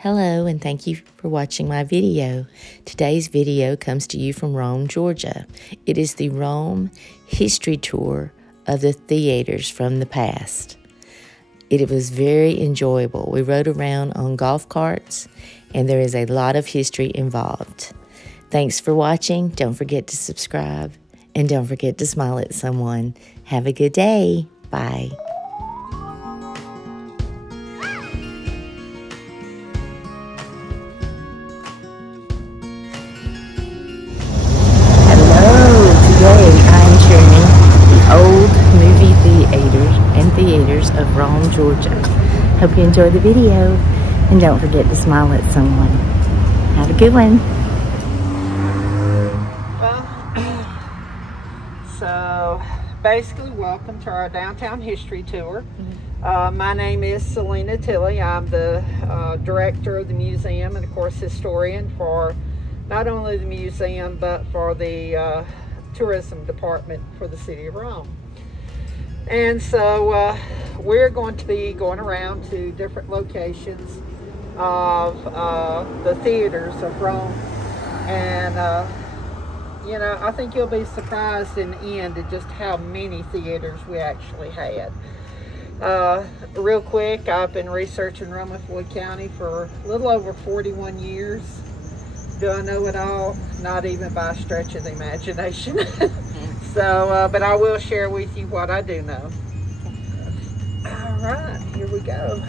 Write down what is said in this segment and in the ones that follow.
Hello, and thank you for watching my video. Today's video comes to you from Rome, Georgia. It is the Rome history tour of the theaters from the past. It was very enjoyable. We rode around on golf carts, and there is a lot of history involved. Thanks for watching. Don't forget to subscribe, and don't forget to smile at someone. Have a good day. Bye. Today I'm touring the old movie theaters of Rome, Georgia. Hope you enjoy the video, and don't forget to smile at someone. Have a good one. So basically, welcome to our downtown history tour. My name is Selena Tilley. I'm the director of the museum and of course historian for not only the museum but for the tourism department for the city of Rome. And so we're going to be going around to different locations of the theaters of Rome, and you know, I think you'll be surprised in the end at just how many theaters we actually had. Real quick, I've been researching Rome-Floyd County for a little over 41 years. Do I know it all? Not even by a stretch of the imagination. So, but I will share with you what I do know. All right, here we go.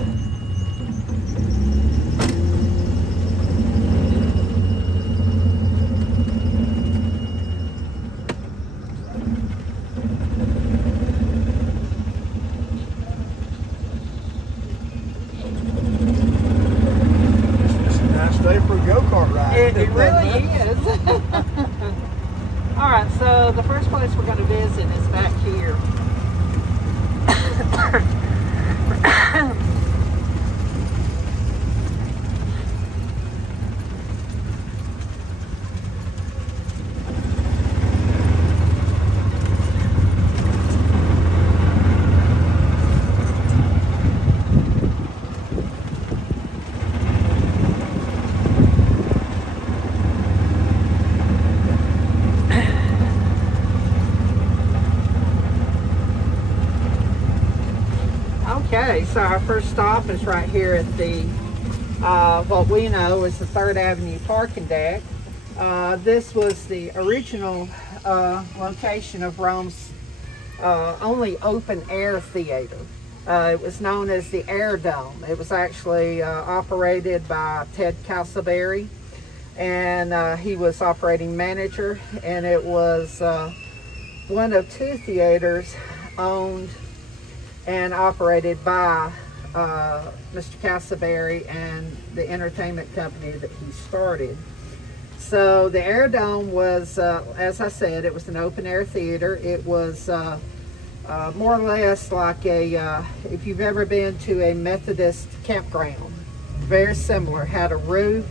Go-kart ride. It really is. All right, so the first place we're going to visit is back here. Okay, so our first stop is right here at the, what we know is the 3rd Avenue parking deck. This was the original location of Rome's only open air theater. It was known as the Air Dome. It was actually operated by Ted Calsaberry, and he was operating manager, and it was one of 2 theaters owned and operated by Mr. Calsaberry and the entertainment company that he started. So the Air Dome was, as I said, it was an open air theater. It was more or less like a, if you've ever been to a Methodist campground, very similar. Had a roof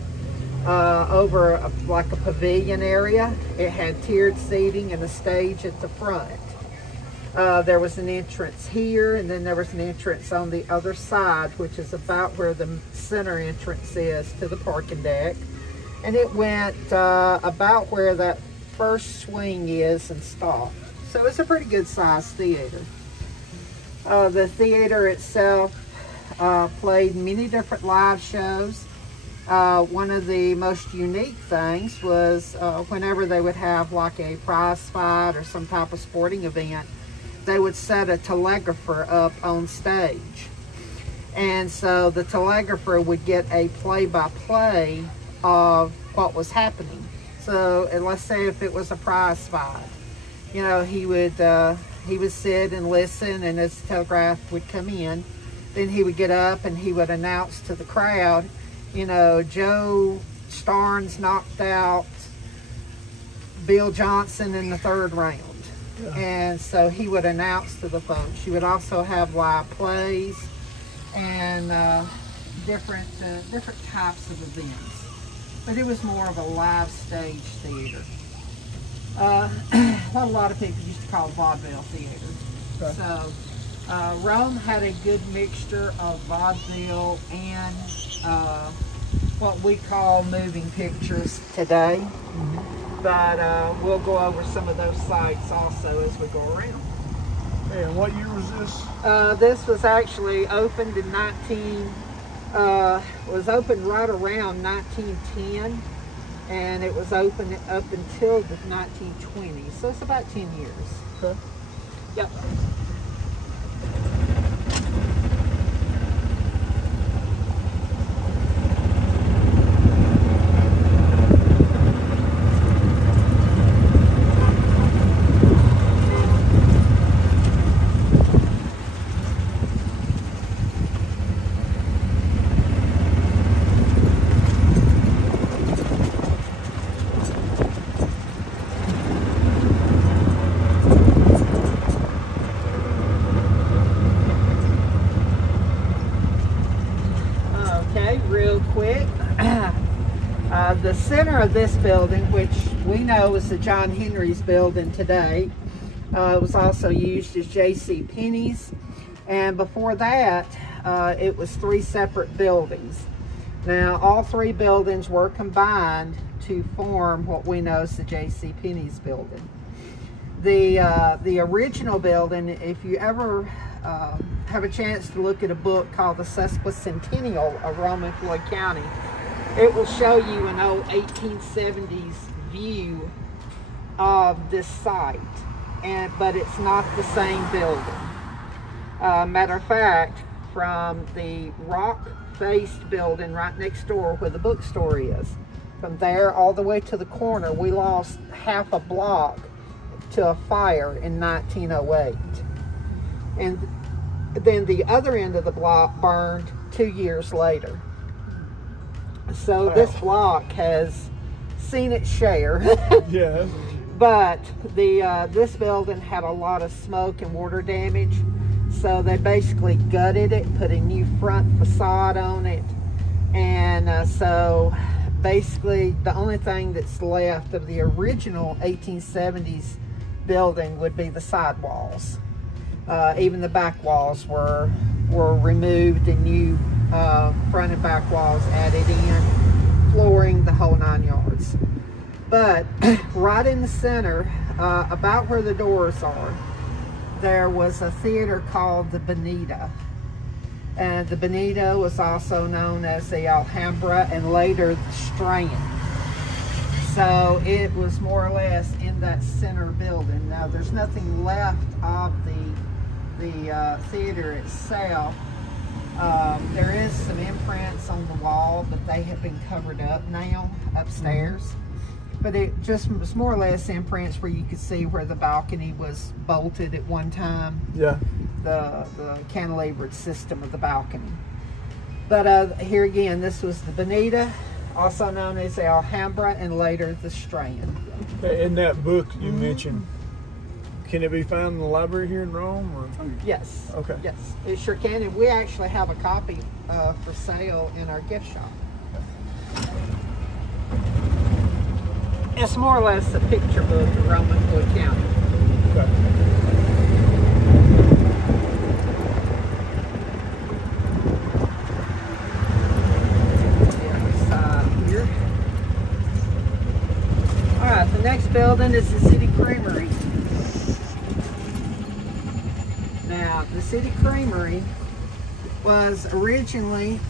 over like a pavilion area. It had tiered seating and a stage at the front. There was an entrance here, and then there was an entrance on the other side, which is about where the center entrance is to the parking deck. And it went about where that first swing is and stopped. So it's a pretty good sized theater. The theater itself played many different live shows. One of the most unique things was whenever they would have like a prize fight or some type of sporting event, they would set a telegrapher up on stage. And so the telegrapher would get a play-by-play of what was happening. So let's say if it was a prize fight, you know, he would sit and listen, and as the telegraph would come in, then he would get up and he would announce to the crowd, you know, Joe Starnes knocked out Bill Johnson in the 3rd round. Yeah. And so he would announce to the folks. You would also have live plays and different types of events. But it was more of a live stage theater. What a lot of people used to call vaudeville theater. Okay. So Rome had a good mixture of vaudeville and what we call moving pictures today. But we'll go over some of those sites also as we go around. And what year was this? This was actually opened in was opened right around 1910, and it was open up until the 1920s, so it's about 10 years. Okay. Yep. Real quick, the center of this building, which we know is the John Henry's building today, was also used as J.C. Penney's, and before that it was 3 separate buildings. Now all 3 buildings were combined to form what we know as the J.C. Penney's building. The original building, if you ever have a chance to look at a book called The Sesquicentennial of Roman County, it will show you an old 1870s view of this site, but it's not the same building. Matter of fact, from the rock-faced building right next door where the bookstore is, from there all the way to the corner, we lost half a block to a fire in 1908. And then the other end of the block burned 2 years later. So wow. This block has seen its share. Yeah. But this building had a lot of smoke and water damage, so they basically gutted it, put a new front facade on it, and so basically the only thing that's left of the original 1870s building would be the sidewalls. Even the back walls were removed and new front and back walls added in, flooring, the whole 9 yards. But right in the center, about where the doors are, there was a theater called the Bonita. And the Bonita was also known as the Alhambra and later the Strand. So it was more or less in that center building. Now there's nothing left of the theater itself. There is some imprints on the wall, but they have been covered up now upstairs. But it just was more or less imprints where you could see where the balcony was bolted at one time. Yeah. The cantilevered system of the balcony. But here again, this was the Bonita, also known as the Alhambra, and later the Strand. In that book you mentioned, can it be found in the library here in Rome? Or? Yes. Okay. Yes, it sure can. And we actually have a copy for sale in our gift shop. It's more or less a picture book of Roman County. Okay. Here. All right, the next building is the City Creamery. Now, the City Creamery was originally,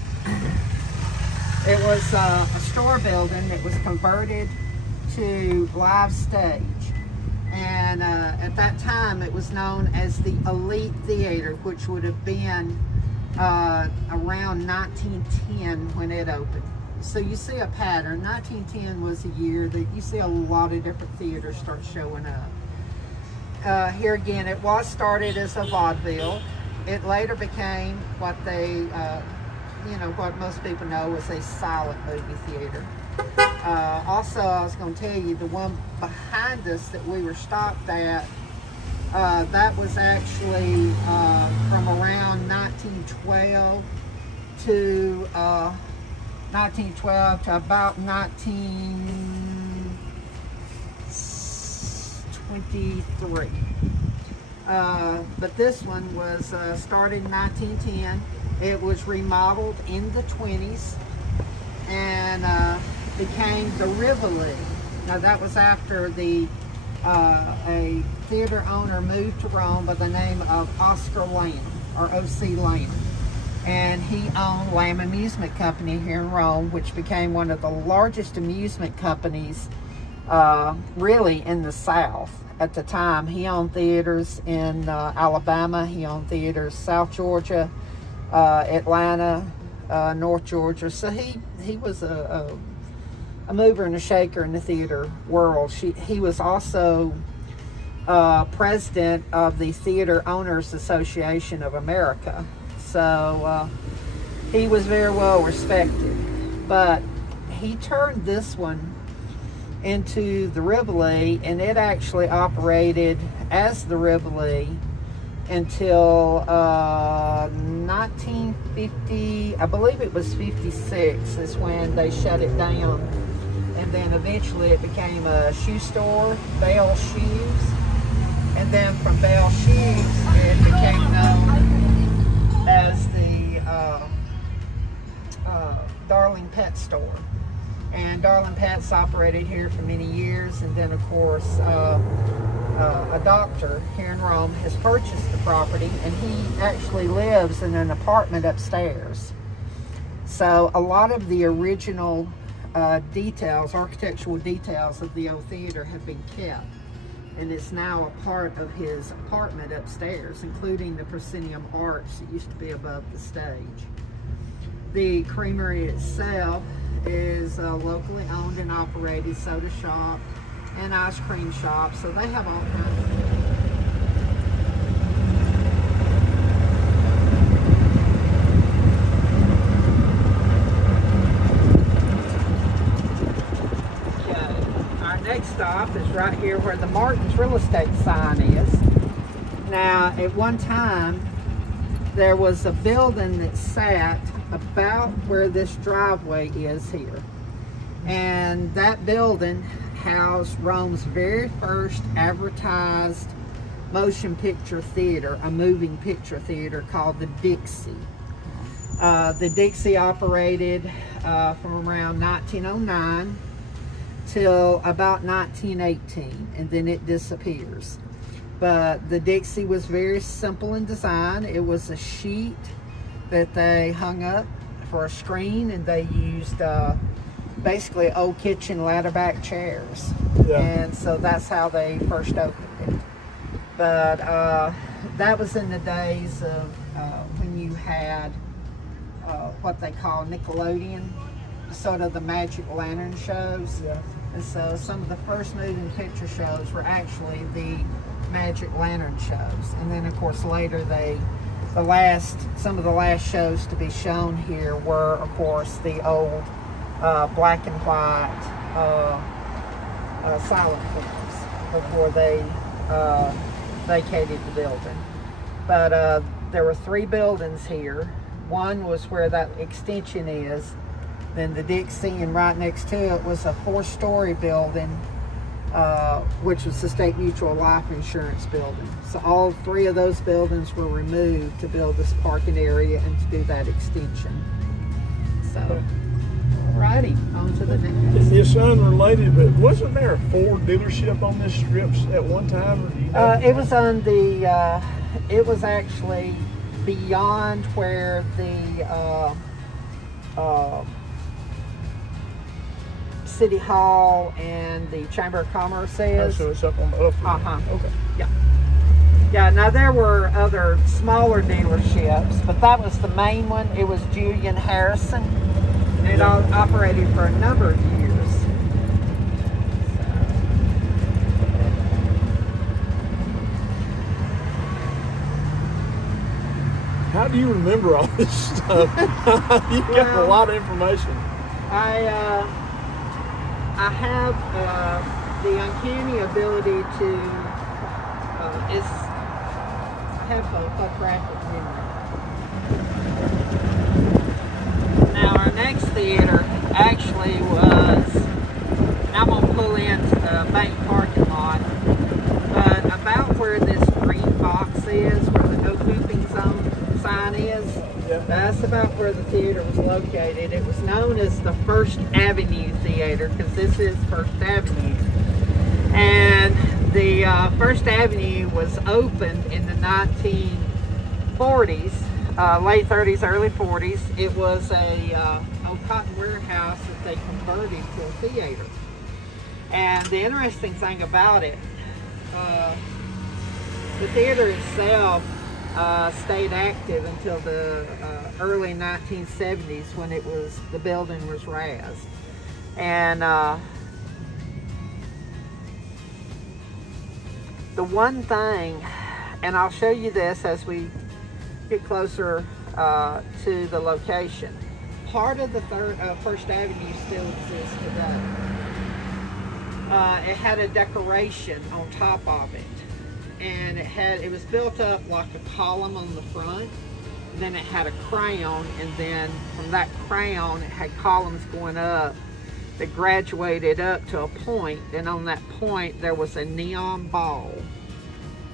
it was a store building that was converted to live stage. And at that time, it was known as the Elite Theater, which would have been around 1910 when it opened. So you see a pattern. 1910 was a year that you see a lot of different theaters start showing up. Here again, it was started as a vaudeville. It later became what they, what most people know as a silent movie theater. Also, I was going to tell you, the one behind us that we were stopped at, that was actually from around 1912 to about 1923. But this one was started in 1910. It was remodeled in the 20s. and became the Rivoli. Now that was after a theater owner moved to Rome by the name of Oscar Lamb, or O.C. Lamb. And he owned Lamb Amusement Company here in Rome, which became one of the largest amusement companies really in the South at the time. He owned theaters in Alabama, he owned theaters South Georgia, Atlanta, North Georgia. So he was a mover and a shaker in the theater world. He was also president of the Theater Owners Association of America. So he was very well respected. But he turned this one into the Rivoli, and it actually operated as the Rivoli until 1950, I believe it was 56 is when they shut it down. And then eventually it became a shoe store, Bell Shoes. And then from Bell Shoes, it became known as the Darling Pet Store. And Darling Pets operated here for many years. And then, of course, a doctor here in Rome has purchased the property, and he actually lives in an apartment upstairs. So a lot of the original details, architectural details of the old theater have been kept, and it's now a part of his apartment upstairs, including the proscenium arch that used to be above the stage. The creamery itself is a locally owned and operated soda shop and ice cream shop, so they have all kinds of next stop is right here where the Martin's real estate sign is. Now, at one time, there was a building that sat about where this driveway is here. And that building housed Rome's very first advertised motion picture theater, a moving picture theater called the Dixie. The Dixie operated from around 1909 till about 1918, and then it disappears. But the Dixie was very simple in design. It was a sheet that they hung up for a screen, and they used basically old kitchen ladder-back chairs. Yeah. And so that's how they first opened it. But that was in the days of when you had what they call Nickelodeon, sort of the Magic Lantern shows. Yeah. And so some of the first moving picture shows were actually the Magic Lantern shows. And then, of course, later some of the last shows to be shown here were, of course, the old black and white silent films before they vacated the building. But there were 3 buildings here. One was where that extension is. Then the Dixie, and right next to it was a 4-story building, which was the State Mutual Life Insurance building. So all 3 of those buildings were removed to build this parking area and to do that extension. So, righty, on to the next. Your son related, but wasn't there a Ford dealership on this strip at one time? Or do you know? It was on the, it was actually beyond where the City Hall and the Chamber of Commerce is. Oh, so it's up on the upper. Okay. Yeah. Yeah, now there were other smaller dealerships, but that was the main one. It was Julian Harrison, and it operated for a number of years. How do you remember all this stuff? You've got a lot of information. I have the uncanny ability to have photographic memory. Now our next theater actually was, and I'm going to pull into the bank parking lot, but about where this green box is, where the no pooping zone sign is, that's about where the theater was located. It was known known as the First Avenue Theater because this is First Avenue. And the First Avenue was opened in the 1940s, late 30s, early 40s. It was a old cotton warehouse that they converted to a theater. And the interesting thing about it, the theater itself stayed active until the early 1970s when the building was razed. And the one thing, and I'll show you this as we get closer to the location, part of the First Avenue still exists today. It had a decoration on top of it, and it was built up like a column on the front. Then it had a crown, and then from that crown it had columns going up that graduated up to a point, and on that point there was a neon ball,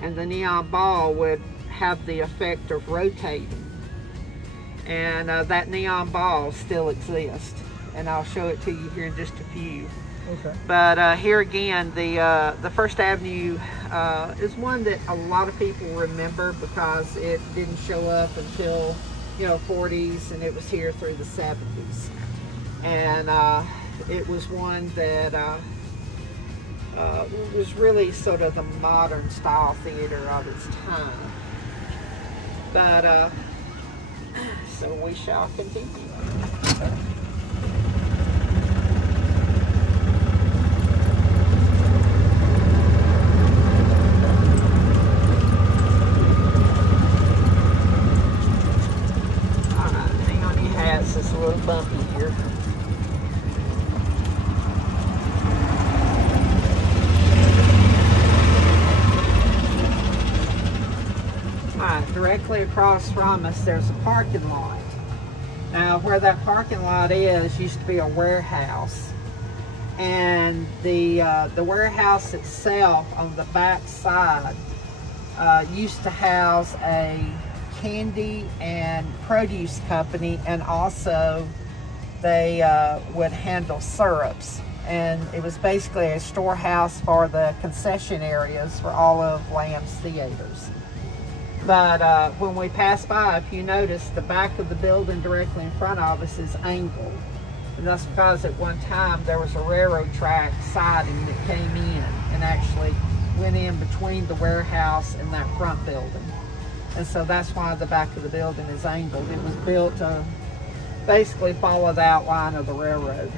and the neon ball would have the effect of rotating, and that neon ball still exists, and I'll show it to you here in just a few. Okay. But here again, the First Avenue is one that a lot of people remember because it didn't show up until 40s, and it was here through the 70s, and it was one that was really sort of the modern style theater of its time. But so we shall continue. It's a little bumpy here. Directly across from us there's a parking lot. Now where that parking lot is used to be a warehouse, and the warehouse itself on the back side used to house a candy and produce company, and also they would handle syrups, and it was basically a storehouse for the concession areas for all of Lamb's theaters. But when we pass by, if you notice, the back of the building directly in front of us is angled, and that's because at one time there was a railroad track siding that came in and actually went in between the warehouse and that front building. And so that's why the back of the building is angled. It was built to basically follow the outline of the railroad.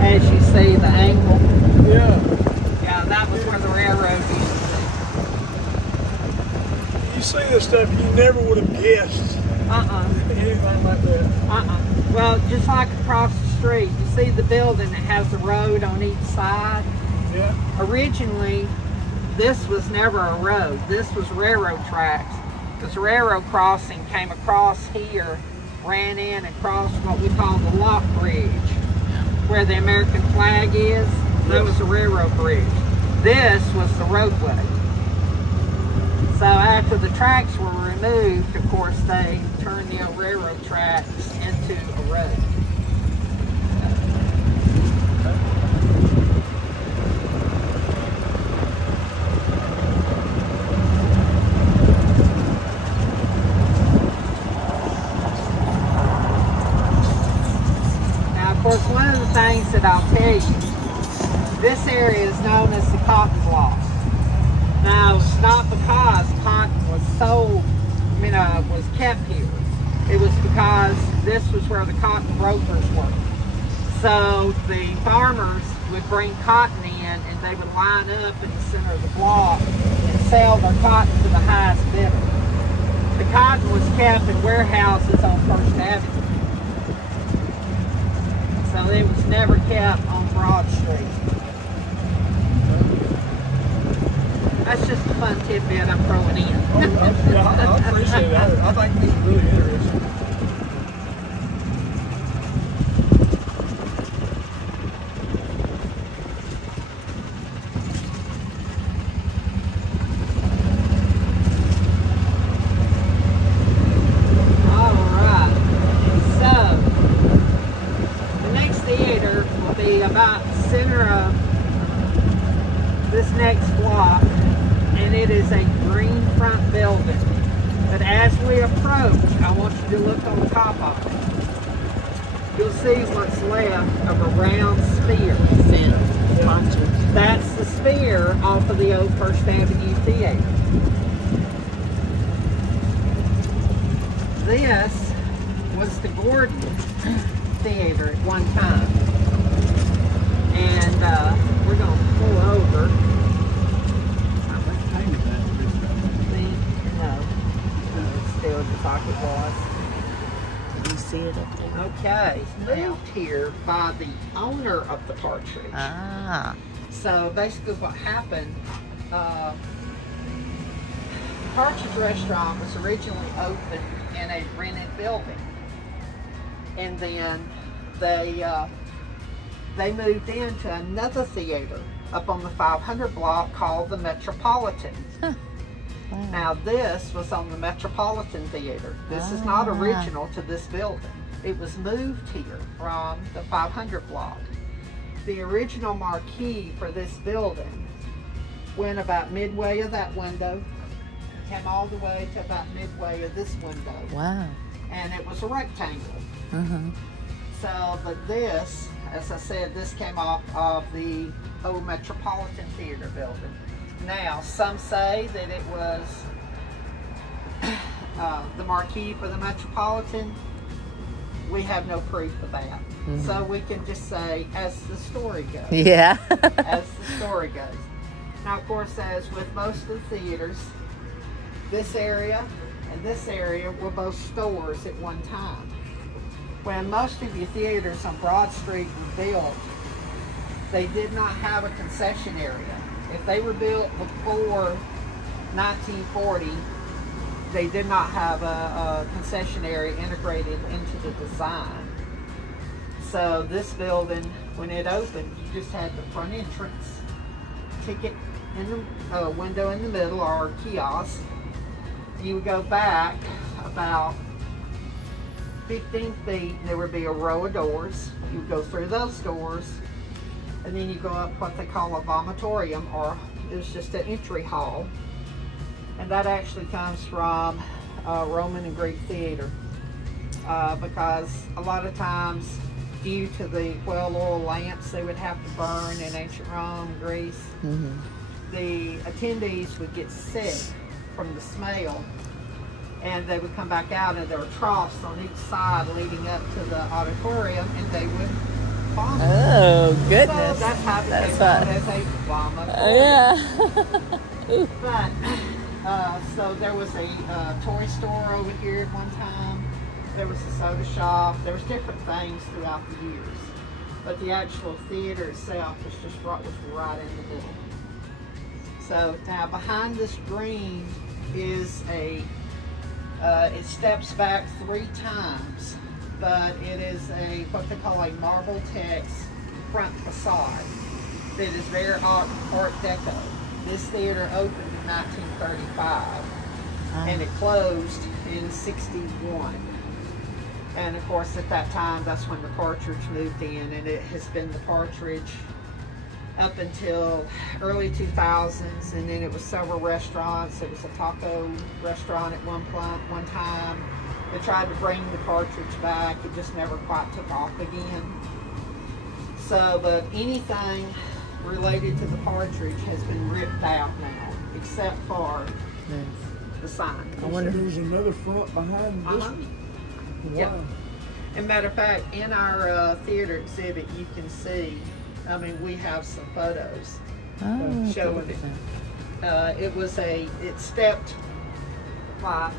As you see, the angle. Yeah. Yeah, that was where the railroad used to be. You see this stuff, you never would have guessed. Anything like that. Well, just like across the street, you see the building that has the road on each side? Yeah. Originally, this was never a road. This was railroad tracks. This railroad crossing came across here, ran in and crossed what we call the lock bridge, where the American flag is. That was the railroad bridge. This was the roadway. So after the tracks were removed, of course, they turned the railroad tracks into a road. Now, of course, one of the things that I'll tell you, this area is known as the cotton block. Now, it's not because cotton was sold, was kept here. It was because this was where the cotton brokers were. So the farmers would bring cotton in, and they would line up in the center of the block and sell their cotton to the highest bidder. The cotton was kept in warehouses on First Avenue. So it was never kept on Broad Street. That's just a fun tidbit I'm throwing in. Yeah, I appreciate that. I think this is really interesting. center of this next block, and it is a green front building. But as we approach, I want you to look on top of it. You'll see what's left of a round sphere. That's the sphere off of the old First Avenue Theater. This was the Gordon Theater at one time. And we're going to pull over. No, it's still just like it was. You see it up there? Okay, moved here by the owner of the Partridge. Ah. So basically what happened, Partridge Restaurant was originally opened in a rented building. And then they moved into another theater up on the 500 block called the Metropolitan. Huh. Wow. Now this was on the Metropolitan Theater. This is not original to this building. It was moved here from the 500 block. The original marquee for this building went about midway of that window, came all the way to about midway of this window. Wow. And it was a rectangle. So, but this, as I said, this came off of the old Metropolitan Theater building. Now, some say that it was the marquee for the Metropolitan. We have no proof of that. So we can just say, as the story goes. Yeah. As the story goes. Now, of course, as with most of the theaters, this area and this area were both stores at one time. When most of your theaters on Broad Street were built, they did not have a concession area. If they were built before 1940, they did not have a concession area integrated into the design. So this building, when it opened, you just had the front entrance, ticket in the window in the middle, or kiosk. You would go back about 15 feet, and there would be a row of doors. You would go through those doors, and then you go up what they call a vomitorium, or it's just an entry hall. And that actually comes from Roman and Greek theater, because a lot of times, due to the well oil lamps they would have to burn in ancient Rome and Greece, the attendees would get sick from the smell, and they would come back out, and there were troughs on each side leading up to the auditorium, and they would vomit. Oh, goodness. So that's how it became known as a vomitorium. But so there was a toy store over here at one time. There was a soda shop. There was different things throughout the years. But the actual theater itself was just right in the middle. So now behind this green is a, it steps back 3 times, but it is a, what they call a marble text front facade that is very Art Deco. This theater opened in 1935, and it closed in 61. And of course, at that time, that's when the Partridge moved in, and it has been the Partridge up until early 2000s, and then it was several restaurants. It was a taco restaurant at one time. They tried to bring the Partridge back. It just never quite took off again. So, but anything related to the Partridge has been ripped out now, except for the sign. I wonder if there was another front behind this one. Wow. Yep. And matter of fact, in our theater exhibit, you can see, I mean, we have some photos showing it. It stepped like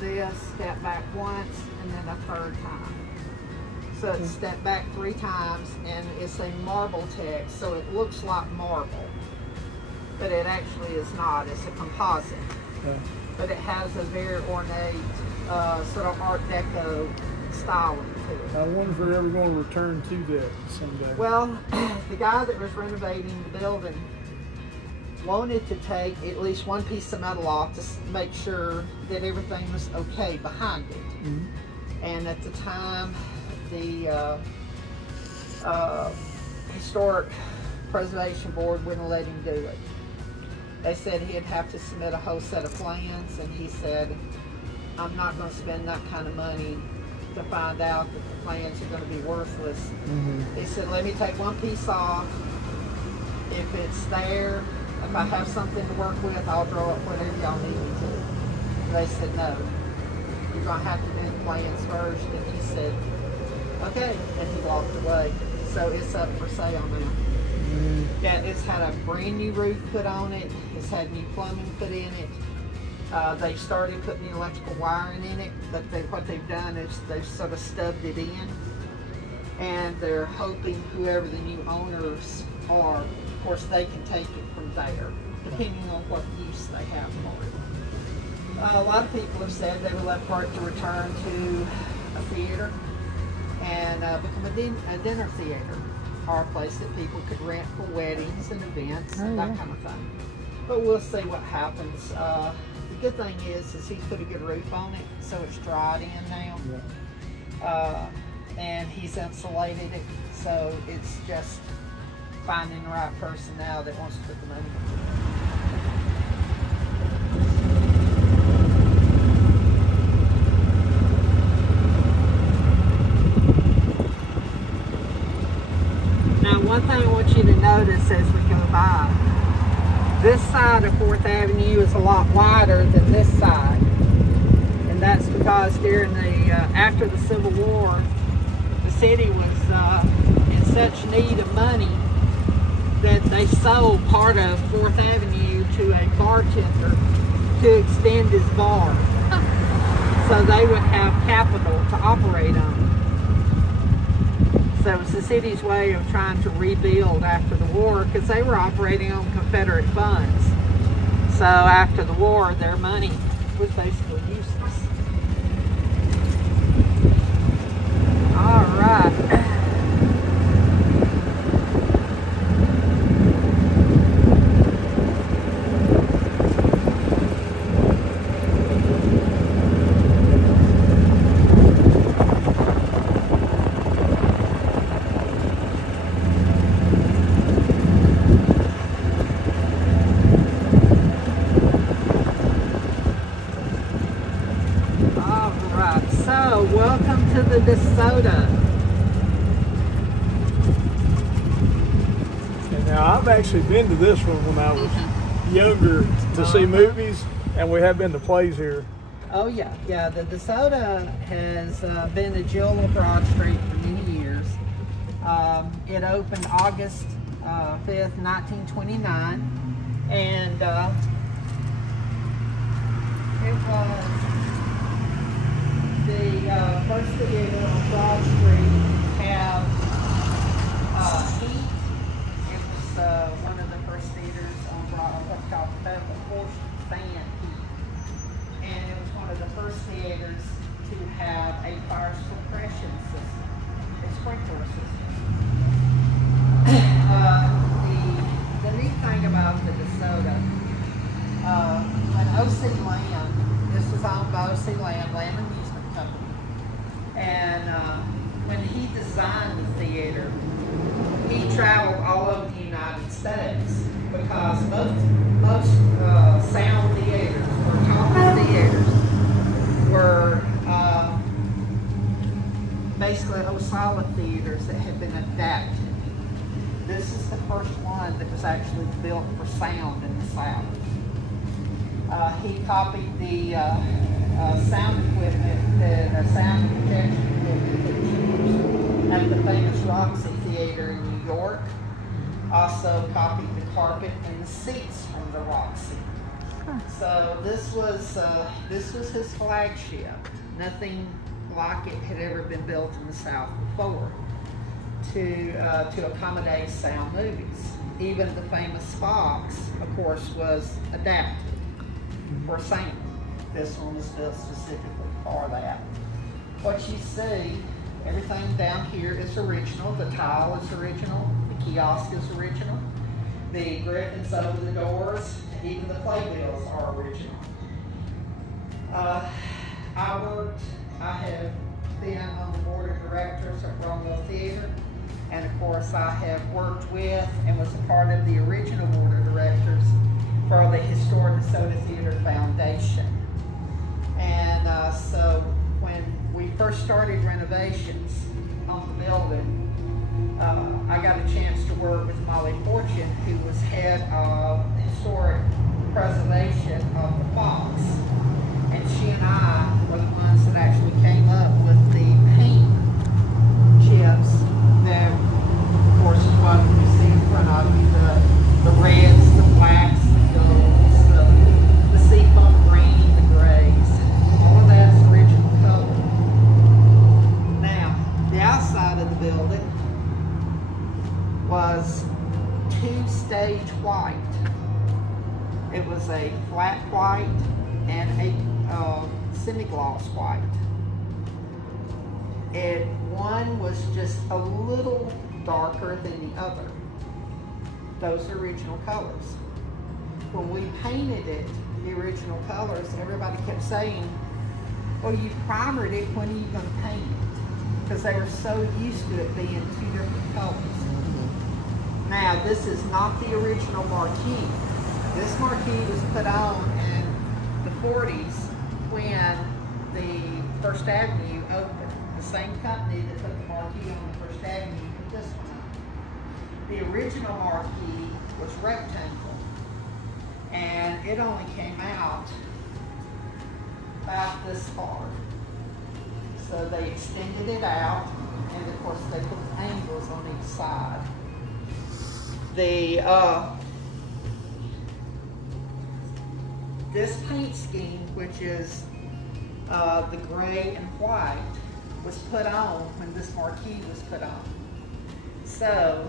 this, stepped back once, and then a third time. So it stepped back 3 times, and it's a marble text, so it looks like marble, but it actually is not. It's a composite, but it has a very ornate sort of Art Deco styling to it. I wonder if they're ever going to return to that someday. Well, the guy that was renovating the building wanted to take at least one piece of metal off to make sure that everything was okay behind it. And at the time, the Historic Preservation Board wouldn't let him do it. They said he'd have to submit a whole set of plans, and he said, I'm not going to spend that kind of money to find out that the plans are going to be worthless. He said, let me take one piece off. If it's there, if I have something to work with, I'll draw up whatever y'all need me to. They said, no, you're going to have to do the plans first. And he said, okay, and he walked away. So it's up for sale now. Yeah, it's had a brand new roof put on it. It's had new plumbing put in it. They started putting the electrical wiring in it, but what they've done is they've sort of stubbed it in, and they're hoping whoever the new owners are, of course, they can take it from there, depending on what use they have for it. A lot of people have said they would like for it to return to a theater and become a dinner theater, or a place that people could rent for weddings and events and that kind of thing. But we'll see what happens. The good thing is he's put a good roof on it, so it's dried in now. And he's insulated it, so it's just finding the right person now that wants to put the money into it. One thing I want you to notice as we go by, this side of 4th Avenue is a lot wider than this side. And that's because during the, after the Civil War, the city was in such need of money that they sold part of 4th Avenue to a bartender to extend his bar. So they would have capital to operate on. So it was the city's way of trying to rebuild after the war, because they were operating on Confederate funds. So after the war, their money was basically useless. All right. Welcome to the DeSoto. And now I've actually been to this one when I was younger to see movies, and we have been to plays here. Oh yeah, the DeSoto has been a jewel of Broad Street for many years. It opened August 5th, 1929, and it was the first theater on Broad Street to have heat. It was one of the first theaters on what's called the forced fan heat. And it was one of the first theaters to have a fire suppression system, a sprinkler system. The neat thing about the DeSoto, when O.C. Lamb, this was owned by O.C. Lamb Amusement Company, and when he designed the theater, he traveled all over the United States, because most sound theaters or talking theaters were basically silent theaters that had been adapted. This is the first one that was actually built for sound in the South. He copied the sound equipment, the sound projection equipment that was used at the famous Roxy Theater in New York. Also copied the carpet and the seats from the Roxy. So this was his flagship. Nothing like it had ever been built in the South before to accommodate sound movies. Even the famous Fox, of course, was adapted for sound. This one was built specifically for that. What you see, everything down here is original. The tile is original. The kiosk is original. The griffins over the doors, even the playbills are original. I have been on the board of directors at Roman Theater, And of course, I have worked with and was a part of the original board of directors for the historic DeSoto Theater Foundation. And so when we first started renovations on the building, I got a chance to work with Molly Fortune, who was head of historic preservation of the Fox. And she and I were the ones that actually came up with the paint chips that, of course, is what you see in front of you, the reds, the blacks, the golds, the seafoam green, the grays. All of that's original color. Now, the outside of the building was 2-stage white. It was a flat white and a semi-gloss white. One was just a little darker than the other. Those are original colors. When we painted it, the original colors, everybody kept saying, well, you primered it, when are you going to paint it? Because they were so used to it being 2 different colors. Now, this is not the original marquee. This marquee was put on in the 40s when the First Avenue opened. The same company that put the marquee on the First Avenue put this one on. The original marquee was rectangle, and it only came out about this far. So they extended it out, and of course they put angles on each side. This paint scheme, which is the gray and white, was put on when this marquee was put on. So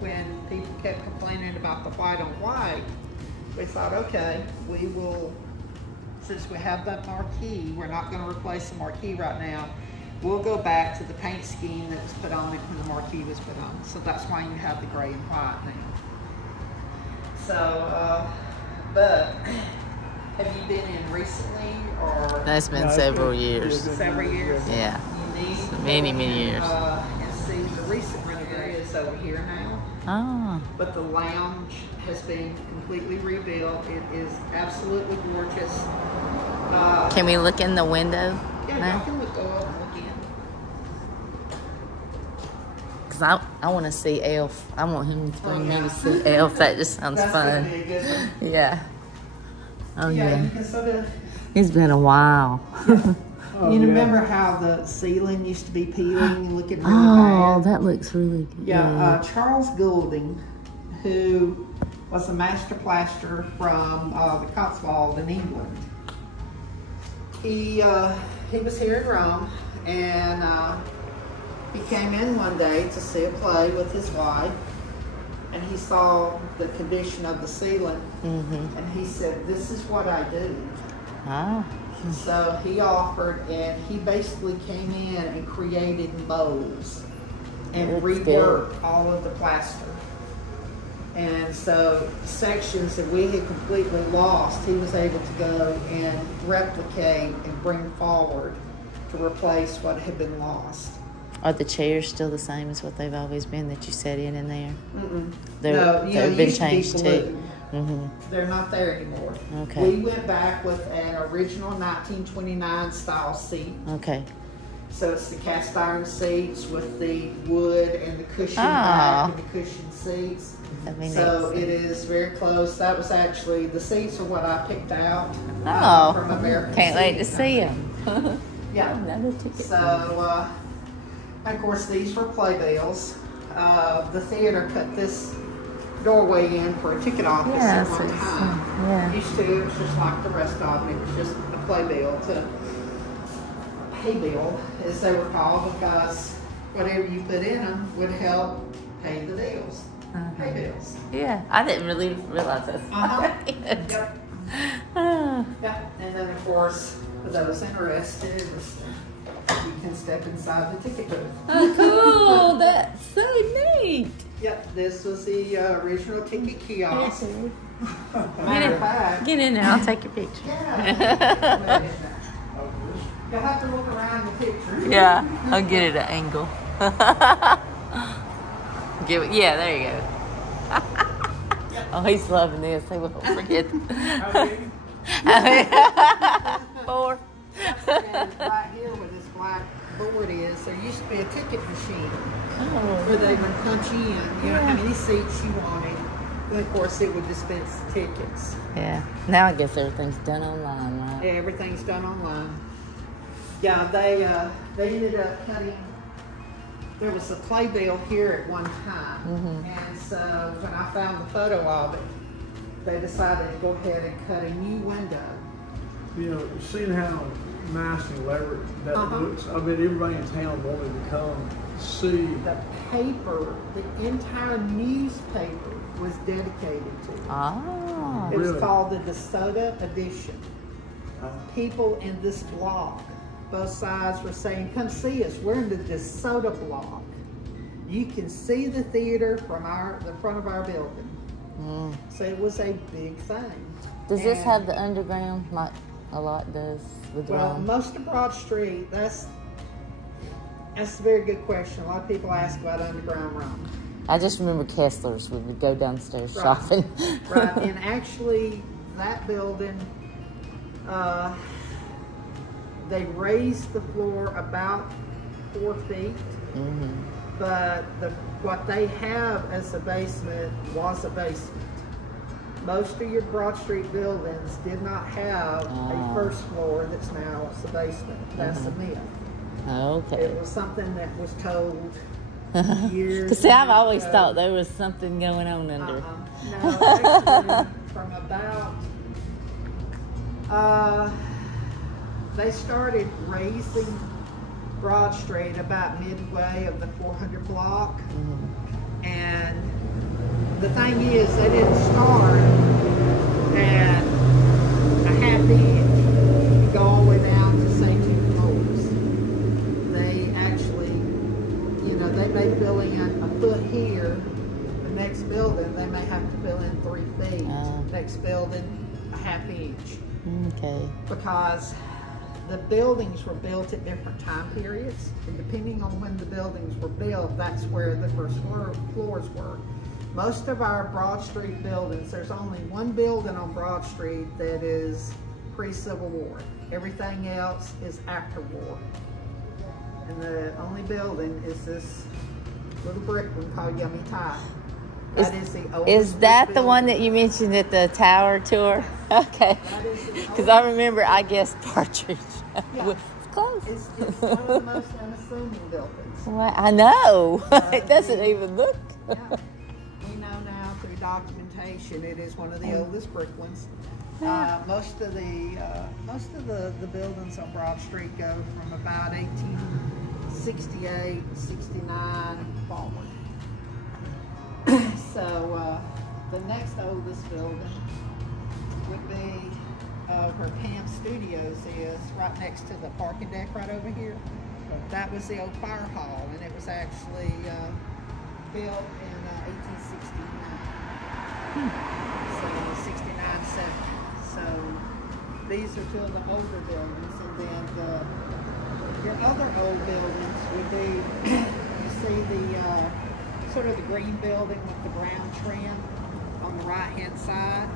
when people kept complaining about the white on white, we thought, okay, we will, since we have that marquee, we're not going to replace the marquee right now. We'll go back to the paint scheme that was put on it when the marquee was put on. So that's why you have the gray and white now. So, but have you been in recently, or? That's been several years. Several years? Yeah. You need Many years. And see, the recent renovation is over here now. Oh. But the lounge has been completely rebuilt. It is absolutely gorgeous. Can we look in the window? Yeah, you can go up and look in. Because I want to see Elf. I want him to bring me to see Elf. That just sounds fun. That's gonna be a good one. Yeah. Oh, yeah. You can sort of, It's been a while. you remember how the ceiling used to be peeling and looking really Oh, bad? that looks really good. Yeah, Charles Goulding, who was a master plasterer from the Cotswold in England. He was here in Rome, and he came in one day to see a play with his wife, and he saw the condition of the ceiling, and he said, "This is what I do." Ah. So he offered, and he basically came in and created molds and That's reworked good. all of the plaster. And so sections that we had completely lost, he was able to go and replicate and bring forward to replace what had been lost. Are the chairs still the same as what they've always been that you sat in there? No, They've been changed too. They're not there anymore. Okay. We went back with an original 1929 style seat. Okay. So it's the cast iron seats with the wood and the cushion Ah. back and the cushion seats. That'd be So nice. it is very close. That was actually, the seats are what I picked out Oh, from American can't wait to Seats. see them. Yeah. Another ticket. So, of course, these were playbills. The theater cut this doorway in for a ticket office at one time. Yeah. Used to, it was just like the rest of them. It was just a playbill to pay bill, as they were called, because whatever you put in them would help pay the bills. Pay bills. Yeah, I didn't really realize that. Yep. Ah. Yep. And then, of course, for those interested, you can step inside the ticket booth. Oh, cool. That's so neat. Yep, this was the original ticket kiosk. Matter of fact, Get in there. I'll take your picture. yeah. You'll have to look around the picture. Yeah, I'll get it at an angle. Give it. Yeah, there you go. Oh, he's loving this. He won't forget. Four. Right here where this black board is, there used to be a ticket machine where they would punch in, you know, how many seats you wanted. And of course, it would dispense the tickets. Yeah. Now I guess everything's done online, right? Yeah, everything's done online. Yeah, they ended up cutting. There was a playbill here at one time, and so when I found the photo of it, they decided to go ahead and cut a new window. You know, seeing how nice and elaborate that looks, I bet everybody in town wanted to come see. The paper, the entire newspaper was dedicated to it. Oh. It was Really? called the DeSoto edition. People in this block, both sides were saying, come see us, we're in the DeSoto block. You can see the theater from the front of our building. So it was a big thing. Does this have the underground like a lot does with Well, Rome? most of Broad Street, that's a very good question. A lot of people ask about Underground Rome. I just remember Kessler's. We would go downstairs Right. shopping. Right, and actually that building, they raised the floor about 4 feet, but what they have as a basement was a basement. Most of your Broad Street buildings did not have a first floor that's now the basement. That's a myth. Okay. It was something that was told years. Because see, I've years always ago. thought there was something going on under. No, actually, from about, they started raising Broad Street about midway of the 400 block. And the thing is, they didn't start at a half inch, go all the way down to say 2 floors. They actually, you know, they may fill in a foot here. The next building, they may have to fill in 3 feet. Next building, a half inch. Okay. Because the buildings were built at different time periods, and depending on when the buildings were built, that's where the first floors were. Most of our Broad Street buildings, there's only one building on Broad Street that is pre-Civil War. Everything else is after war. And the only building is this little brick one called Yummy Tie. That is the oldest Is that the building. one that you mentioned at the tower tour? Okay. That is the Because I remember I guessed Partridge. Yeah. It's close. It's one of the most unassuming buildings. Well, I know. It doesn't even look. Yeah. We know now through documentation it is one of the oldest brick ones. Most of the buildings on Broad Street go from about 1868, 69 forward. So the next oldest building would be where Pam's Studios is, right next to the parking deck right over here. That was the old fire hall, and it was actually built in 1869. So 69, 70. So these are two of the older buildings, and then your other old buildings would be, you see the sort of the green building with the brown trim on the right hand side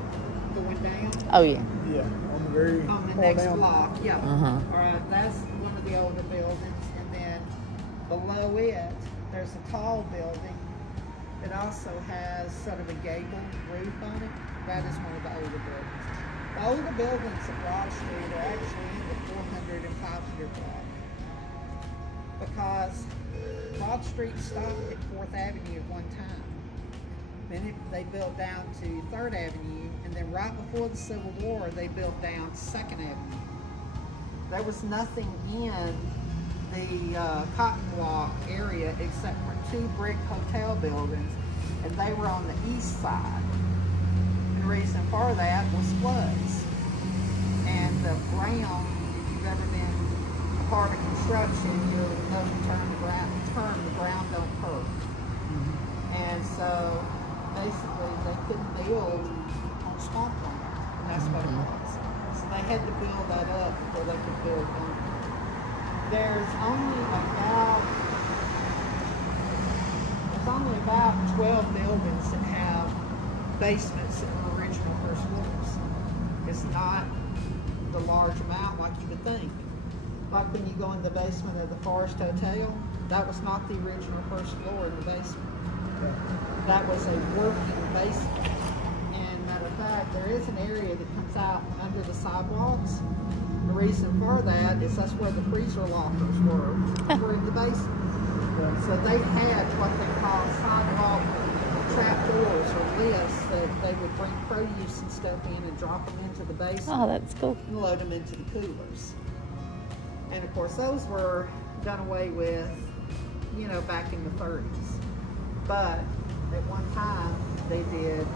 going down. Oh, yeah. Yeah, on the very On the far next down. block, yeah. Uh-huh. All right, that's one of the older buildings, and then below it, there's a tall building that also has sort of a gable roof on it. That is one of the older buildings. The older buildings at Broad Street are actually in the 400 and 500 block, because Broad Street stopped at 4th Avenue at one time. Then they built down to 3rd Avenue, and then right before the Civil War, they built down 2nd Avenue. There was nothing in the Cotton Walk area except for 2 brick hotel buildings, and they were on the east side. And the reason for that was floods. And the ground, if you've ever been a part of construction, you'll know the term the ground don't hurt. And so basically they couldn't build on swampland, and that's what it was. So they had to build that up before they could build on it. There's only about, I only about 12 buildings that have basements in the original first floors. It's not the large amount like you would think. Like when you go in the basement of the Forest Hotel, that was not the original first floor in the basement. That was a working basement. And matter of fact, there is an area that comes out under the sidewalks. The reason for that is that's where the freezer lockers were in the basement. So they had what they call sidewalk trapdoors or lifts that they would bring produce and stuff in and drop them into the basement. Oh, that's cool. And load them into the coolers. And of course, those were done away with, you know, back in the 30s. But at one time, they did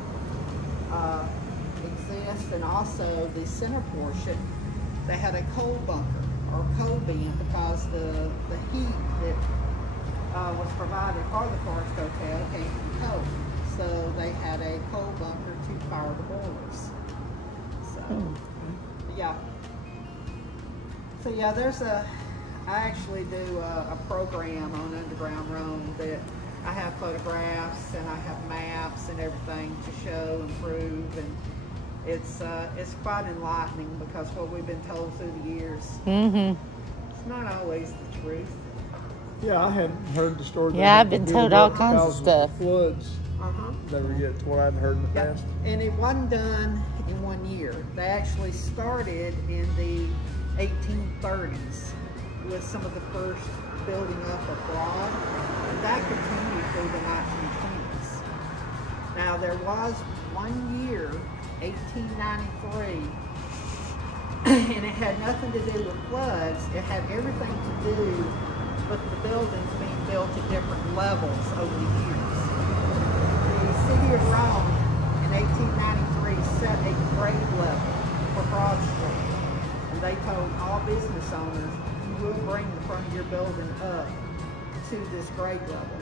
exist, and also the center portion, they had a coal bunker or coal bin because the heat that was provided for the Forest Hotel came from coal. So they had a coal bunker to power the boilers. So, yeah. So yeah, I actually do a program on Underground Rome that I have photographs and I have maps and everything to show and prove, and it's quite enlightening because what we've been told through the years, it's not always the truth. Yeah, I hadn't heard the story. Yeah, I've been told all kinds of stuff. Floods. Never get to what I'd heard in the past. And it wasn't done in 1 year. They actually started in the 1830s with some of the first building up abroad, and that continued through the 1920s. Now there was 1 year, 1893, and it had nothing to do with floods. It had everything to do with the buildings being built at different levels over the years. The city of Rome in 1893 set a grade level for Broad Street, and they told all business owners, you will bring the front of your building up to this grade level.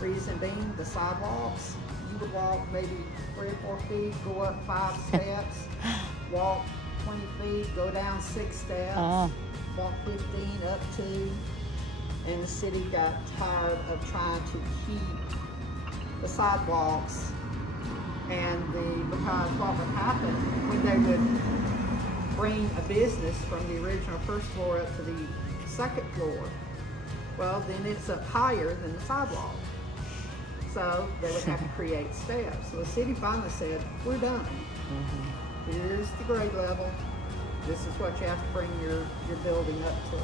Reason being, the sidewalks, you would walk maybe 3 or 4 feet, go up 5 steps, walk 20 feet, go down 6 steps, walk 15, up 2. And the city got tired of trying to keep the sidewalks because what would happen when they would bring a business from the original first floor up to the second floor, well, then it's up higher than the sidewalk. So they would have to create steps. So the city finally said, we're done. Here's the grade level. This is what you have to bring your building up to.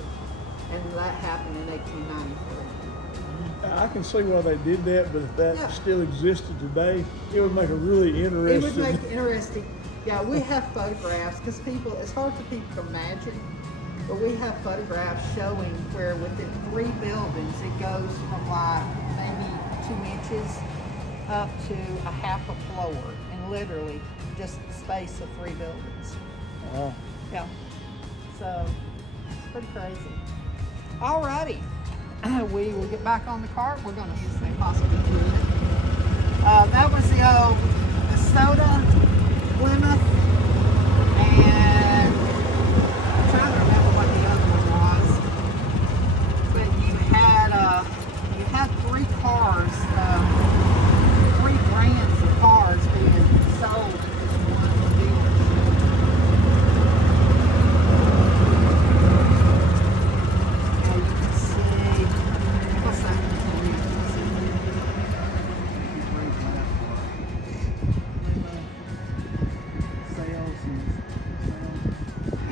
And that happened in 1893. I can see why they did that, but if that still existed today, it would make a really interesting. It would make it interesting. Yeah, we have photographs because people, it's hard for people to imagine, but we have photographs showing where within 3 buildings it goes from like maybe 2 inches up to a half a floor, and literally just the space of 3 buildings. Yeah, so it's pretty crazy. Alrighty, we will get back on the cart. We're going to use the possibility. That was the old DeSoto, Plymouth, and I'm trying to remember what the other one was. But you had 3 cars, 3 brands of cars being sold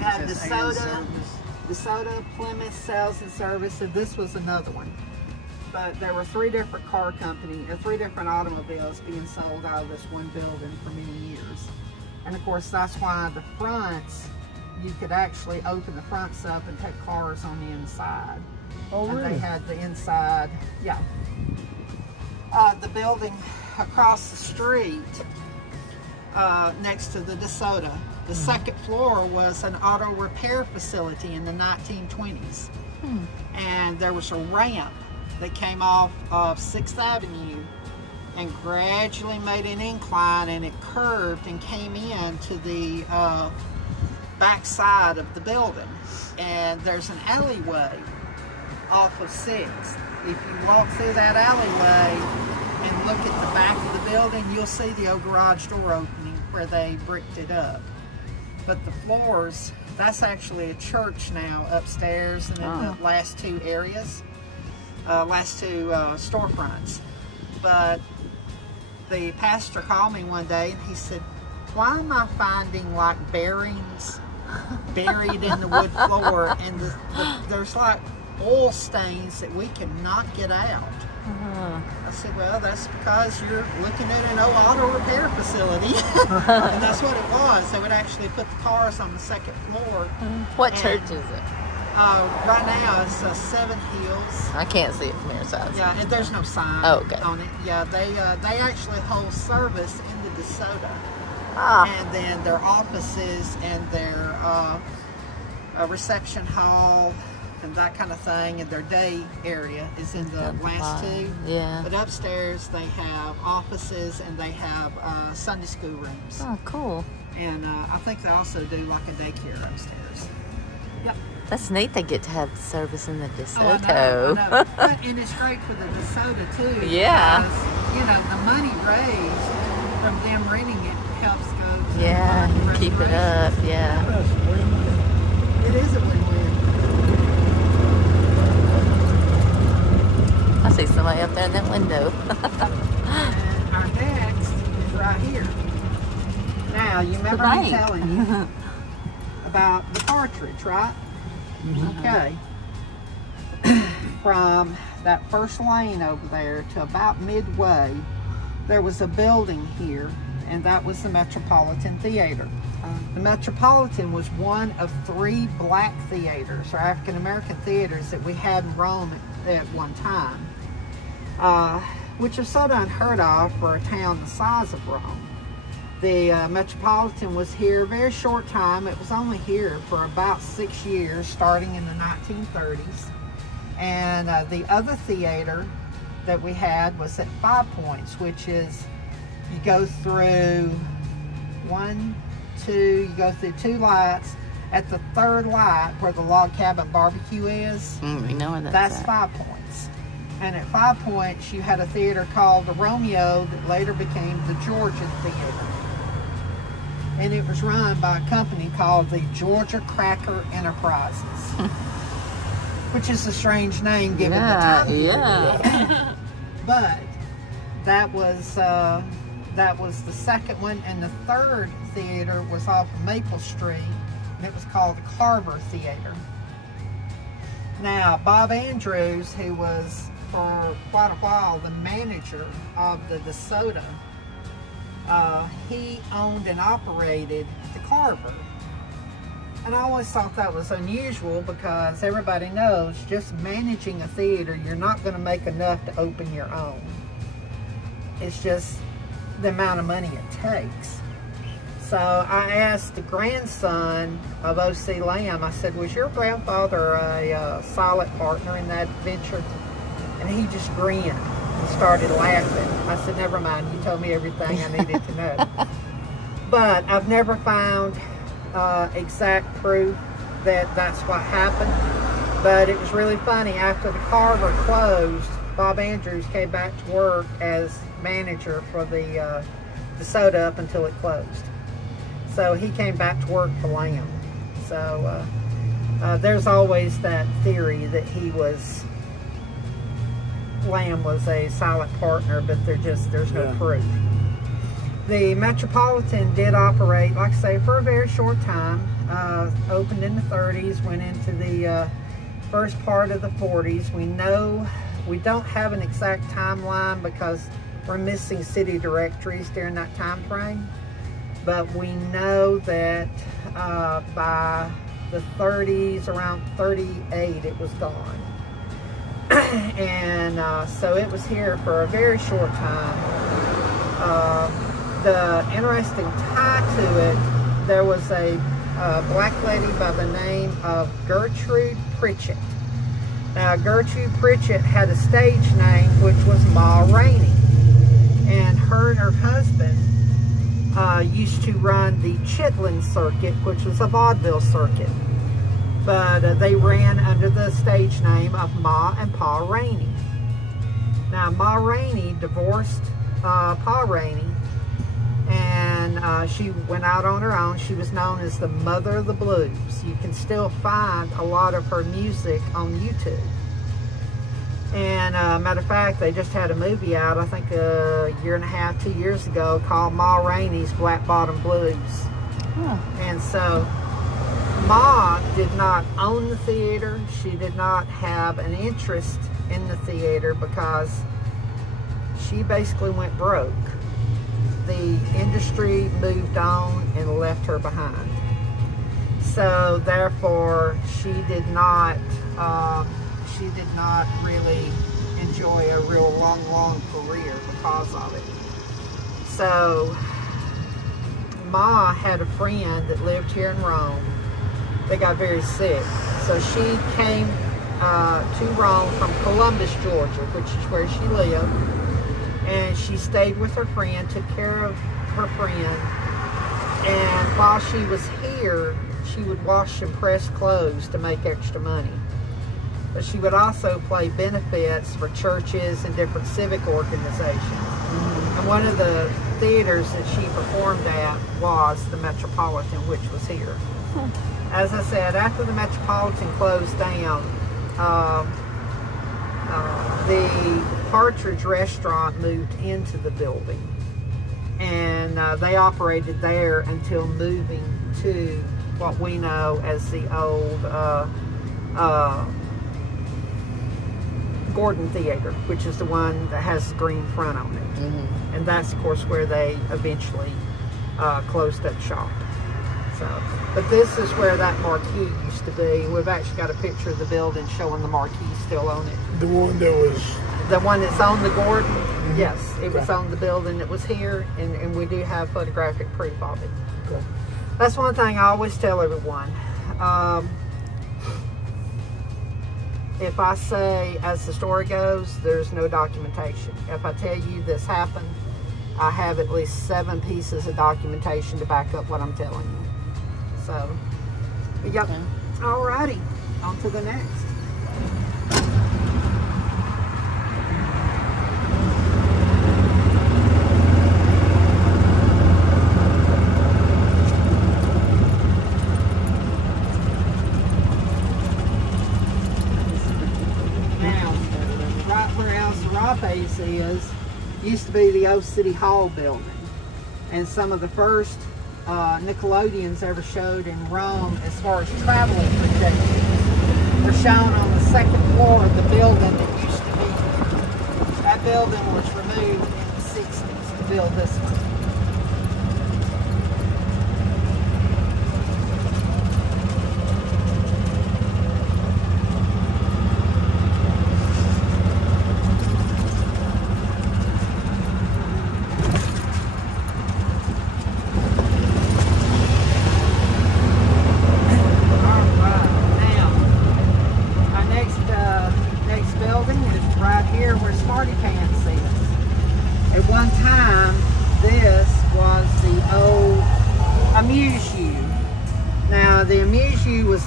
at this one dealership. DeSoto, Plymouth, Sales and Service, and this was another one. But there were 3 different car companies, or 3 different automobiles being sold out of this one building for many years. And of course, that's why the fronts, you could actually open the fronts up and take cars on the inside. Oh, really? And they had the inside, yeah. The building across the street, next to the DeSoto, the second floor was an auto repair facility in the 1920s. And there was a ramp that came off of 6th Avenue and gradually made an incline, and it curved and came in to the back side of the building. And there's an alleyway off of 6th. If you walk through that alleyway, look at the back of the building, you'll see the old garage door opening where they bricked it up. But the floors, that's actually a church now upstairs, and in the last two areas, last two storefronts. But the pastor called me one day and he said, why am I finding like bearings buried in the wood floor, and there's like oil stains that we cannot get out? I said, well, that's because you're looking at an old auto repair facility. And that's what it was. They would actually put the cars on the second floor. What church is it? Right now it's Seven Hills. I can't see it from your side. Yeah, and there's no sign on it. Yeah, they actually hold service in the DeSoto. And then their offices and their reception hall and that kind of thing, and their day area is in the last two. Yeah. But upstairs they have offices and they have Sunday school rooms. Oh, cool. And I think they also do like a daycare upstairs. Yep. That's neat. They get to have service in the DeSoto. Oh, I know. And it's great for the DeSoto too. Yeah. Because, you know, the money raised from them renting it helps go to Yeah, keep it up. Yeah. That's a win-win. It is a win-win. I see somebody up there in that window. And our next is right here. Now, you remember me telling you about the cartridge, right? Okay. From that first lane over there to about midway, there was a building here, and that was the Metropolitan Theater. The Metropolitan was one of 3 black theaters, or African-American theaters, that we had in Rome at one time, which is sort of unheard of for a town the size of Rome. The Metropolitan was here a very short time. It was only here for about 6 years, starting in the 1930s. And the other theater that we had was at 5 Points, which is, you go through 1, 2, you go through 2 lights. At the 3rd light, where the log cabin barbecue is, We know where that's at. 5 Points. And at 5 Points, you had a theater called the Romeo that later became the Georgia Theater. And it was run by a company called the Georgia Cracker Enterprises, which is a strange name given the time. Yeah. But that was the second one, and the 3rd theater was off of Maple Street, and it was called the Carver Theater. Now, Bob Andrews, who was for quite a while the manager of the DeSoto, he owned and operated the Carver. And I always thought that was unusual, because everybody knows just managing a theater, you're not going to make enough to open your own. It's just the amount of money it takes. So I asked the grandson of O.C. Lamb, I said, was your grandfather a solid partner in that venture? And he just grinned and started laughing. I said, never mind, you told me everything I needed to know. But I've never found exact proof that that's what happened. But it was really funny. After the Carver closed, Bob Andrews came back to work as manager for the DeSoto up until it closed. So he came back to work for Lamb. So there's always that theory that Lamb was a silent partner, but there's no proof. The Metropolitan did operate, like I say, for a very short time. Opened in the 30s, went into the first part of the 40s. We don't have an exact timeline because we're missing city directories during that time frame. But we know that by the 30s, around 38, it was gone. And so it was here for a very short time. The interesting tie to it, there was a black lady by the name of Gertrude Pritchett. Now, Gertrude Pritchett had a stage name, which was Ma Rainey. And her husband used to run the Chitlin circuit, which was a vaudeville circuit. But they ran under the stage name of Ma and Pa Rainey. Now, Ma Rainey divorced Pa Rainey, and she went out on her own. She was known as the Mother of the Blues. You can still find a lot of her music on YouTube. And matter of fact, they just had a movie out, I think a year and a half, 2 years ago, called Ma Rainey's Black Bottom Blues. Huh. And so Ma did not own the theater. She did not have an interest in the theater because she basically went broke. The industry moved on and left her behind. So therefore, she did not really enjoy a real long career because of it. So Ma had a friend that lived here in Rome. They got very sick. So she came to Rome from Columbus, Georgia, which is where she lived. And she stayed with her friend, took care of her friend. And while she was here, she would wash and press clothes to make extra money. But she would also play benefits for churches and different civic organizations. Mm-hmm. And one of the theaters that she performed at was the Metropolitan, which was here. Hmm. As I said, after the Metropolitan closed down, the Partridge Restaurant moved into the building. And they operated there until moving to what we know as the old Gordon Theater, which is the one that has the green front on it. Mm-hmm. And that's, of course, where they eventually closed up shop. So, but this is where that marquee used to be. We've actually got a picture of the building showing the marquee still on it. The one that was... The one that's on the Gordon? Mm-hmm. Yes, it was on the building that was here, and we do have photographic proof of it. Okay. That's one thing I always tell everyone. If I say, as the story goes, there's no documentation. If I tell you this happened, I have at least 7 pieces of documentation to back up what I'm telling you. So, yep. Okay. Alrighty, on to the next. Is used to be the old City Hall building, and some of the first Nickelodeons ever showed in Rome as far as traveling projections were shown on the 2nd floor of the building that used to be here. That building was removed in the 60s to build this one.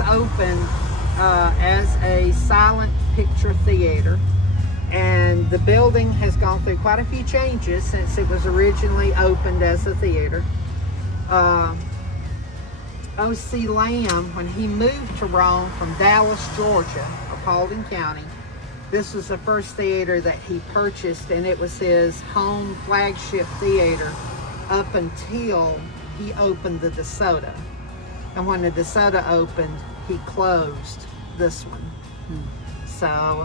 Opened as a silent picture theater, and the building has gone through quite a few changes since it was originally opened as a theater. O.C. Lamb, when he moved to Rome from Dallas, Georgia, or Paulding County, this was the first theater that he purchased, and it was his home flagship theater up until he opened the DeSoto. And when the DeSoto opened, he closed this one. So,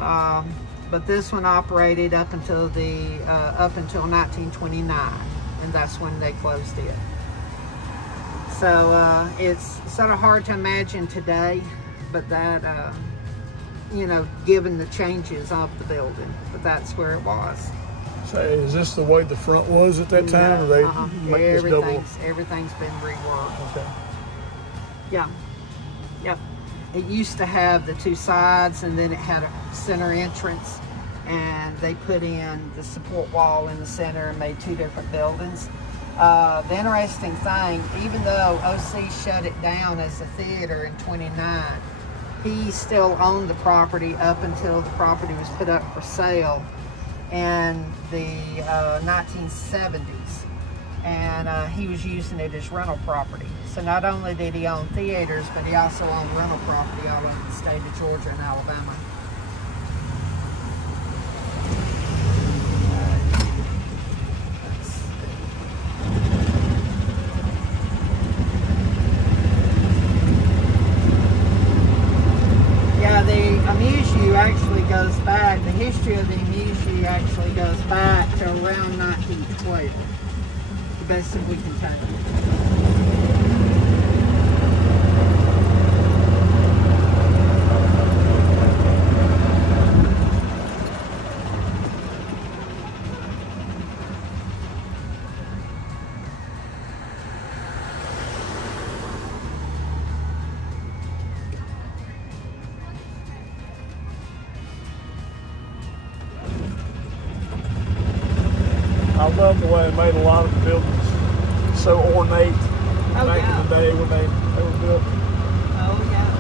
but this one operated up until 1929, and that's when they closed it. So it's sort of hard to imagine today, but that you know, given the changes of the building, but that's where it was. So is this the way the front was at that time? Or they make this double? Everything's been reworked. Okay. Yeah. Yep. It used to have the 2 sides, and then it had a center entrance, and they put in the support wall in the center and made 2 different buildings. The interesting thing, even though O.C. shut it down as a theater in '29, he still owned the property up until the property was put up for sale in the 1970s, and he was using it as rental property. So not only did he own theaters, but he also owned rental property all over the state of Georgia and Alabama. Yeah, the Amuse-U actually goes back, the history of the Amuse-U actually goes back to around 1912, the best that we can tell. I love the way they made a lot of the buildings so ornate back in the day when they were built. Oh yeah.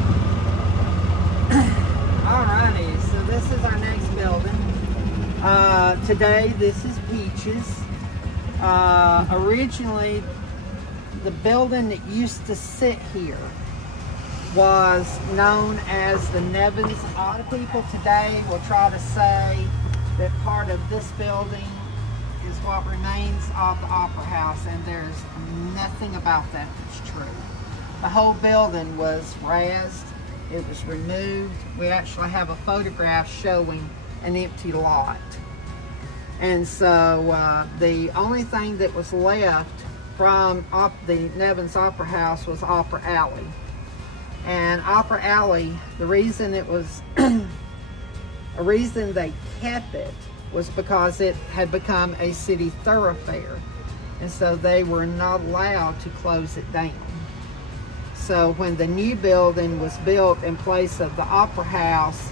Alrighty, so this is our next building. Today this is Peaches. Originally the building that used to sit here was known as the Nevins. A lot of people today will try to say that part of this building is what remains of the Opera House, and there's nothing about that that's true. The whole building was razed, it was removed. We actually have a photograph showing an empty lot. And so the only thing that was left from the Nevins Opera House was Opera Alley. And Opera Alley, the reason it was, a reason they kept it was because it had become a city thoroughfare, and so they were not allowed to close it down. So when the new building was built in place of the Opera House,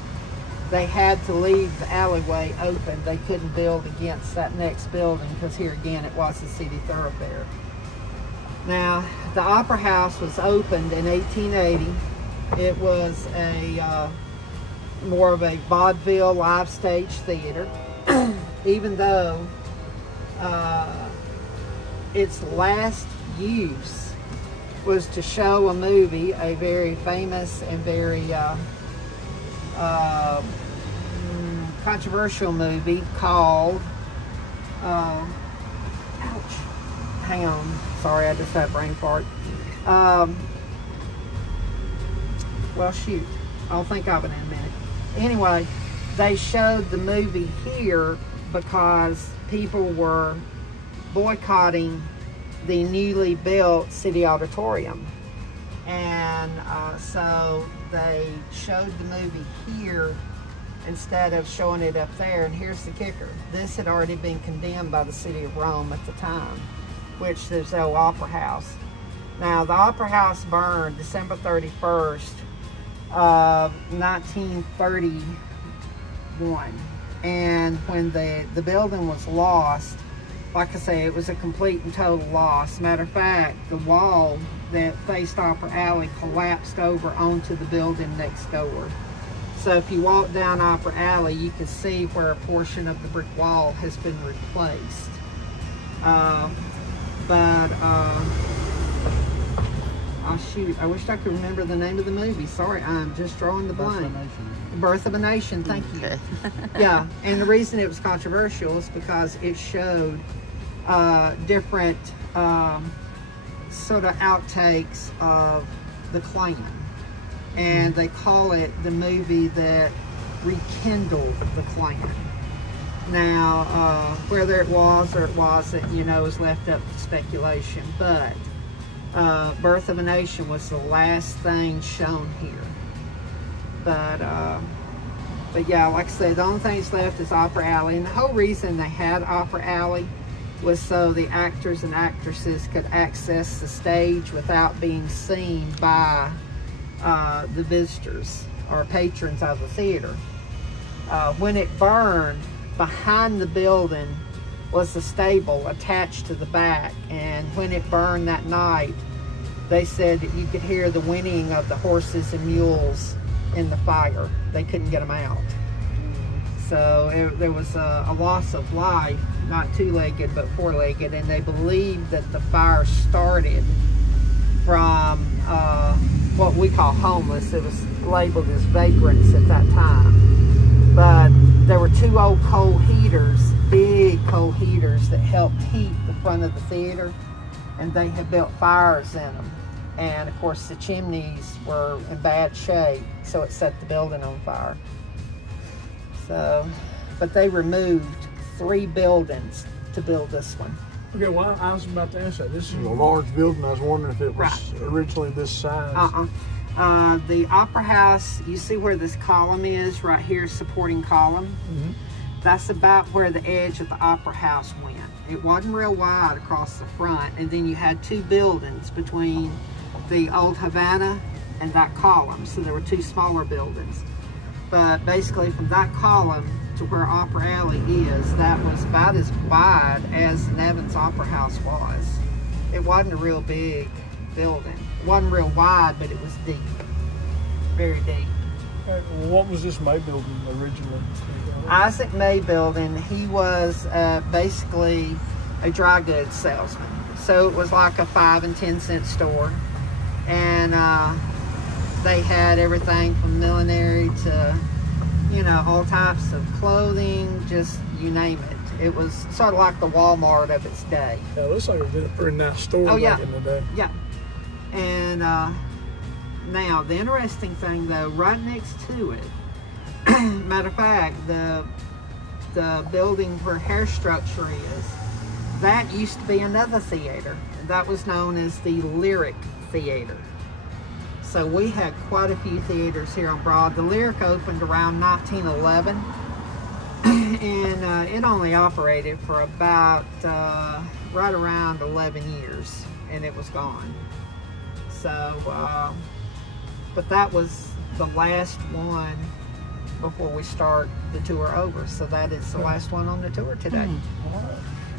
they had to leave the alleyway open. They couldn't build against that next building because here again it was a city thoroughfare. Now the Opera House was opened in 1880. It was a more of a vaudeville live stage theater. Even though its last use was to show a movie, a very famous and very controversial movie called, ouch, hang on, sorry, I just had a brain fart. Well, shoot, I'll think of it in a minute. Anyway, they showed the movie here because people were boycotting the newly built city auditorium. And so they showed the movie here instead of showing it up there. And here's the kicker. This had already been condemned by the city of Rome at the time, which is the old Opera House. Now, the Opera House burned December 31st of 1931. And when the building was lost, like I say, it was a complete and total loss. Matter of fact, the wall that faced Opera Alley collapsed over onto the building next door. So if you walk down Opera Alley, you can see where a portion of the brick wall has been replaced. Oh shoot, I wish I could remember the name of the movie. Sorry, I'm just drawing the blank. Birth of a Nation, thank you. Okay. Yeah, and the reason it was controversial is because it showed different sort of outtakes of the Klan. And they call it the movie that rekindled the Klan. Now, whether it was or it wasn't, you know, is left up to speculation. But Birth of a Nation was the last thing shown here. But yeah, like I say, the only thing that's left is Opera Alley. And the whole reason they had Opera Alley was so the actors and actresses could access the stage without being seen by the visitors or patrons of the theater. When it burned, behind the building was the stable attached to the back, and when it burned that night, they said that you could hear the whinnying of the horses and mules in the fire. They couldn't get them out. So there was a loss of life, not two-legged but four-legged, and they believed that the fire started from what we call homeless. It was labeled as vagrants at that time. But there were two old coal heaters, big coal heaters, that helped heat the front of the theater, and they had built fires in them. And of course the chimneys were in bad shape, so it set the building on fire. So, but they removed 3 buildings to build this one. Okay, well, I was about to ask that. This is a large building. I was wondering if it was originally this size. The Opera House, you see where this column is right here, supporting column? Mm-hmm. That's about where the edge of the Opera House went. It wasn't real wide across the front, and then you had 2 buildings between the old Havana and that column, so there were 2 smaller buildings. But basically from that column to where Opera Alley is, that was about as wide as Nevins Opera House was. It wasn't a real big building. It wasn't real wide, but it was deep, very deep. What was this May building originally? Isaac May building, he was basically a dry goods salesman. So it was like a 5 and 10 cent store. And they had everything from millinery to, you know, all types of clothing, just you name it. It was sort of like the Walmart of its day. Yeah, it looks like it was a pretty nice store back in the day. Yeah. And now, the interesting thing though, right next to it, matter of fact, the building where Hair Structure is, that used to be another theater. That was known as the Lyric Theater. So we had quite a few theaters here on Broad. The Lyric opened around 1911, and it only operated for about right around 11 years, and it was gone. So, but that was the last one before we start the tour over. So that is the last one on the tour today.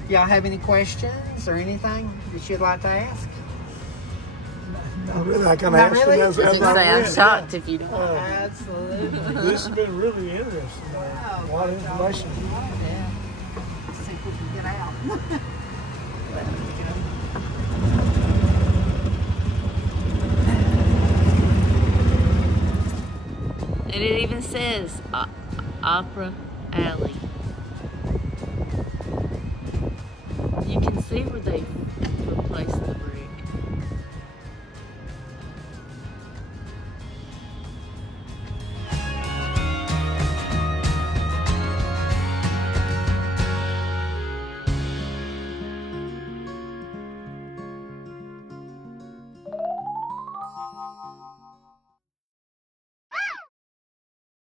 Y'all have any questions or anything that you'd like to ask? Not really. I kind of Not asked really? them as I'm shocked if you don't. Absolutely. This has been really interesting. Wow. A lot of information. Yeah. Let's see if we can get out. And it even says Opera Alley. You can see where they